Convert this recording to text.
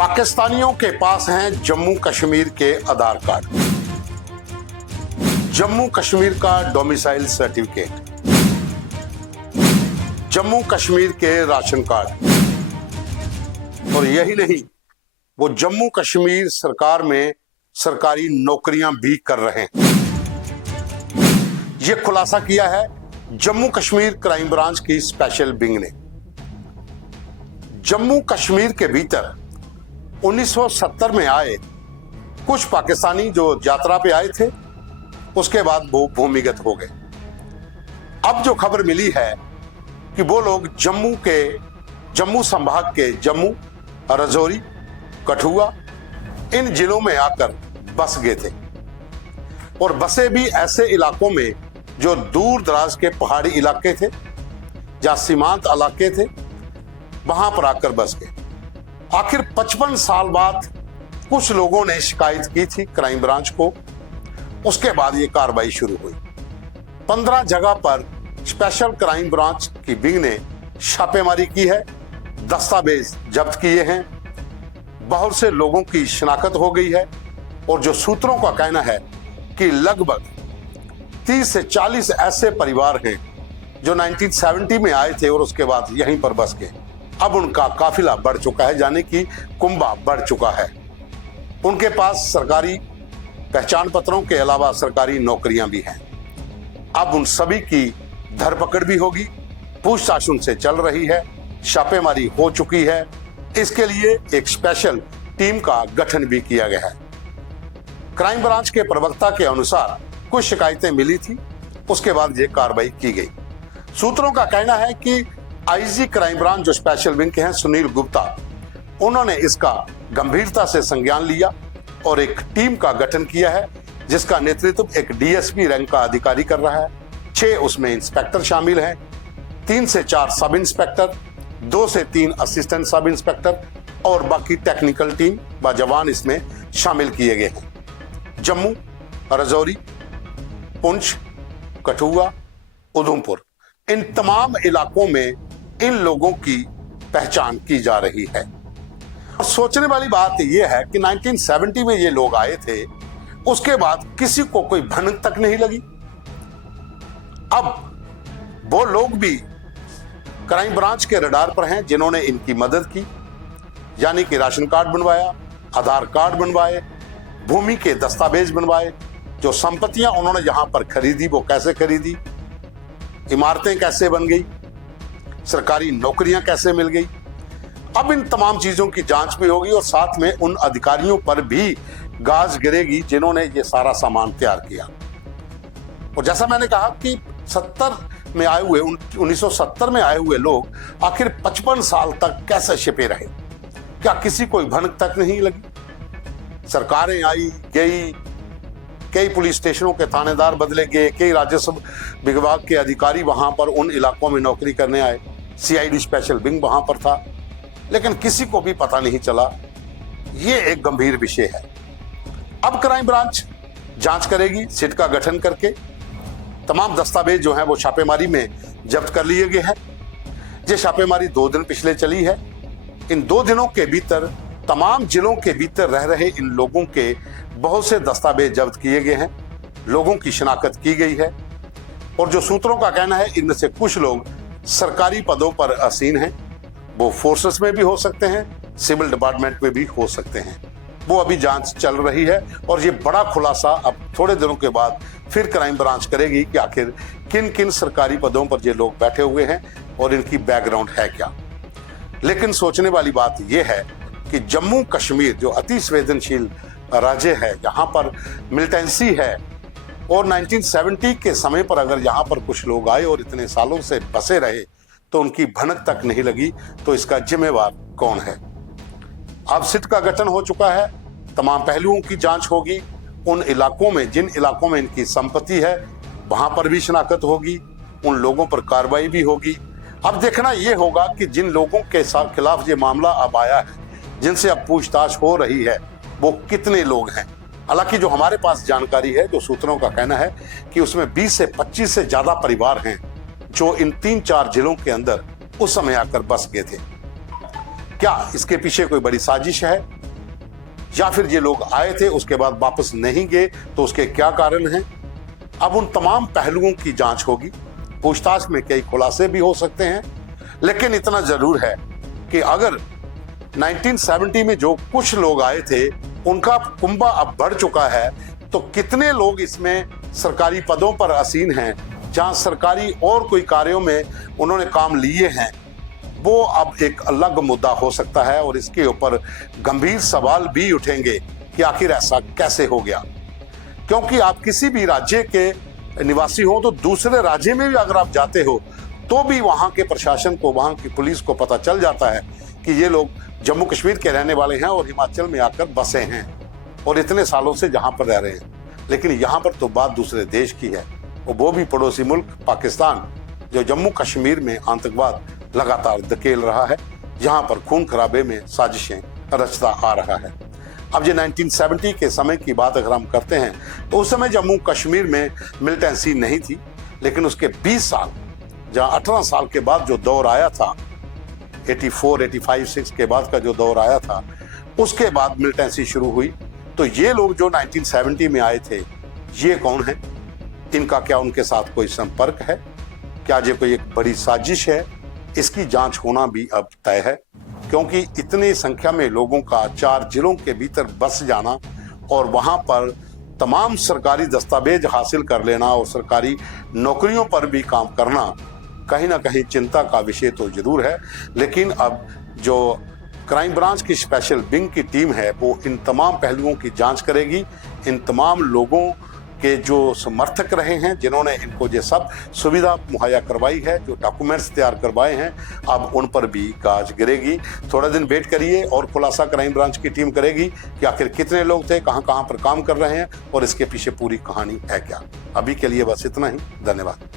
पाकिस्तानियों के पास हैं जम्मू कश्मीर के आधार कार्ड, जम्मू कश्मीर का डोमिसाइल सर्टिफिकेट, जम्मू कश्मीर के राशन कार्ड, और यही नहीं, वो जम्मू कश्मीर सरकार में सरकारी नौकरियां भी कर रहे हैं। यह खुलासा किया है जम्मू कश्मीर क्राइम ब्रांच की स्पेशल विंग ने। जम्मू कश्मीर के भीतर 1970 में आए कुछ पाकिस्तानी जो यात्रा पे आए थे, उसके बाद वो भूमिगत हो गए। अब जो खबर मिली है कि वो लोग जम्मू संभाग के जम्मू, राजौरी, कठुआ इन जिलों में आकर बस गए थे, और बसे भी ऐसे इलाकों में जो दूर दराज के पहाड़ी इलाके थे, जहां सीमांत इलाके थे, वहां पर आकर बस गए। आखिर 55 साल बाद कुछ लोगों ने शिकायत की थी क्राइम ब्रांच को, उसके बाद ये कार्रवाई शुरू हुई। 15 जगह पर स्पेशल क्राइम ब्रांच की विंग ने छापेमारी की है, दस्तावेज जब्त किए हैं, बहुत से लोगों की शिनाख्त हो गई है, और जो सूत्रों का कहना है कि लगभग 30 से 40 ऐसे परिवार हैं जो 1970 में आए थे और उसके बाद यहीं पर बस गए। अब उनका काफिला बढ़ चुका है, यानी कि कुंभा बढ़ चुका है। उनके पास सरकारी पहचान पत्रों के अलावा सरकारी नौकरियां भी हैं। अब उन सभी की धरपकड़ भी होगी, पूछताछ उनसे चल रही है, छापेमारी हो चुकी है। इसके लिए एक स्पेशल टीम का गठन भी किया गया है। क्राइम ब्रांच के प्रवक्ता के अनुसार कुछ शिकायतें मिली थी, उसके बाद यह कार्रवाई की गई। सूत्रों का कहना है कि आईजी क्राइम ब्रांच जो स्पेशल विंग के हैं सुनील गुप्ता, उन्होंने इसका गंभीरता से संज्ञान लिया और एक टीम का गठन किया है, जिसका नेतृत्व एक डीएसपी रैंक का अधिकारी कर रहा है। 6 उसमें इंस्पेक्टर शामिल हैं, 3 से 4 सब इंस्पेक्टर, 2 से 3 असिस्टेंट सब इंस्पेक्टर, और बाकी टेक्निकल टीम व जवान इसमें शामिल किए गए हैं। जम्मू, राजौरी, पुंछ, कठुआ, उधमपुर, इन तमाम इलाकों में इन लोगों की पहचान की जा रही है। और सोचने वाली बात यह है कि 1970 में ये लोग आए थे, उसके बाद किसी को कोई भनक तक नहीं लगी। अब वो लोग भी क्राइम ब्रांच के रडार पर हैं जिन्होंने इनकी मदद की, यानी कि राशन कार्ड बनवाया, आधार कार्ड बनवाए, भूमि के दस्तावेज बनवाए, जो संपत्तियां उन्होंने यहां पर खरीदी वो कैसे खरीदी, इमारतें कैसे बन गई, सरकारी नौकरियां कैसे मिल गई। अब इन तमाम चीजों की जांच भी होगी और साथ में उन अधिकारियों पर भी गाज गिरेगी जिन्होंने ये सारा सामान तैयार किया। और जैसा मैंने कहा कि 1970 में आए हुए लोग आखिर 55 साल तक कैसे छिपे रहे, क्या किसी कोई भनक तक नहीं लगी? सरकारें आई गई, कई पुलिस स्टेशनों के थानेदार बदले गए, कई राजस्व विभाग के अधिकारी वहां पर उन इलाकों में नौकरी करने आए, सीआईडी स्पेशल विंग वहां पर था, लेकिन किसी को भी पता नहीं चला। ये एक गंभीर विषय है। अब क्राइम ब्रांच जांच करेगी, सिट का गठन करके तमाम दस्तावेज जो हैं वो छापेमारी में जब्त कर लिए गए हैं। ये छापेमारी 2 दिन पिछले चली है। इन 2 दिनों के भीतर तमाम जिलों के भीतर रह रहे इन लोगों के बहुत से दस्तावेज जब्त किए गए हैं, लोगों की शिनाख्त की गई है, और जो सूत्रों का कहना है इनमें से कुछ लोग सरकारी पदों पर आसीन हैं। वो फोर्सेस में भी हो सकते हैं, सिविल डिपार्टमेंट में भी हो सकते हैं। वो अभी जांच चल रही है और ये बड़ा खुलासा अब थोड़े दिनों के बाद फिर क्राइम ब्रांच करेगी कि आखिर किन किन सरकारी पदों पर ये लोग बैठे हुए हैं और इनकी बैकग्राउंड है क्या। लेकिन सोचने वाली बात यह है कि जम्मू कश्मीर जो अति संवेदनशील राज्य है, यहाँ पर मिलिटेंसी है, और 1970 के समय पर अगर यहाँ पर कुछ लोग आए और इतने सालों से बसे रहे तो उनकी भनक तक नहीं लगी, तो इसका जिम्मेवार कौन है? अब सिट का गठन हो चुका है, तमाम पहलुओं की जांच होगी। उन इलाकों में, जिन इलाकों में इनकी संपत्ति है, वहां पर भी शिनाख्त होगी, उन लोगों पर कार्रवाई भी होगी। अब देखना यह होगा कि जिन लोगों के खिलाफ ये मामला अब आया है, जिनसे अब पूछताछ हो रही है, वो कितने लोग हैं। हालांकि जो हमारे पास जानकारी है, जो सूत्रों का कहना है कि उसमें 20 से 25 से ज्यादा परिवार हैं जो इन 3-4 जिलों के अंदर उस समय आकर बस गए थे। क्या इसके पीछे कोई बड़ी साजिश है, या फिर ये लोग आए थे उसके बाद वापस नहीं गए तो उसके क्या कारण हैं? अब उन तमाम पहलुओं की जांच होगी। पूछताछ में कई खुलासे भी हो सकते हैं, लेकिन इतना जरूर है कि अगर 1970 में जो कुछ लोग आए थे उनका कुंभा अब बढ़ चुका है, तो कितने लोग इसमें सरकारी पदों पर आसीन हैं, जहां सरकारी और कोई कार्यों में उन्होंने काम लिए हैं, वो अब एक अलग मुद्दा हो सकता है। और इसके ऊपर गंभीर सवाल भी उठेंगे कि आखिर ऐसा कैसे हो गया। क्योंकि आप किसी भी राज्य के निवासी हो तो दूसरे राज्य में भी अगर आप जाते हो तो भी वहां के प्रशासन को, वहां की पुलिस को पता चल जाता है कि ये लोग जम्मू कश्मीर के रहने वाले हैं और हिमाचल में आकर बसे हैं और इतने सालों से जहां पर रह रहे हैं। लेकिन यहाँ पर तो बात दूसरे देश की है, वो भी पड़ोसी मुल्क पाकिस्तान, जो जम्मू कश्मीर में आतंकवाद लगातार धकेल रहा है, जहां पर खून खराबे में साजिशें रचता आ रहा है। अब ये 1970 के समय की बात अगर हम करते हैं तो उस समय जम्मू कश्मीर में मिलिटेंसी नहीं थी, लेकिन उसके 20 साल, जहां 18 साल के बाद जो दौर आया था, 84, 85, 6 के बाद का जो दौर आया था, उसके बाद मिलिटेंसी शुरू हुई। तो ये लोग जो 1970 में आए थे, ये कौन है? इनका क्या उनके साथ कोई संपर्क है? क्या ये कोई एक बड़ी साजिश है? इसकी जांच होना भी अब तय है, क्योंकि इतनी संख्या में लोगों का 4 जिलों के भीतर बस जाना और वहां पर तमाम सरकारी दस्तावेज हासिल कर लेना और सरकारी नौकरियों पर भी काम करना कहीं ना कहीं चिंता का विषय तो जरूर है। लेकिन अब जो क्राइम ब्रांच की स्पेशल विंग की टीम है वो इन तमाम पहलुओं की जांच करेगी। इन तमाम लोगों के जो समर्थक रहे हैं, जिन्होंने इनको ये सब सुविधा मुहैया करवाई है, जो डॉक्यूमेंट्स तैयार करवाए हैं, अब उन पर भी गाज गिरेगी। थोड़ा दिन वेट करिए और खुलासा क्राइम ब्रांच की टीम करेगी कि आखिर कितने लोग थे, कहां कहां पर काम कर रहे हैं और इसके पीछे पूरी कहानी है क्या। अभी के लिए बस इतना ही। धन्यवाद।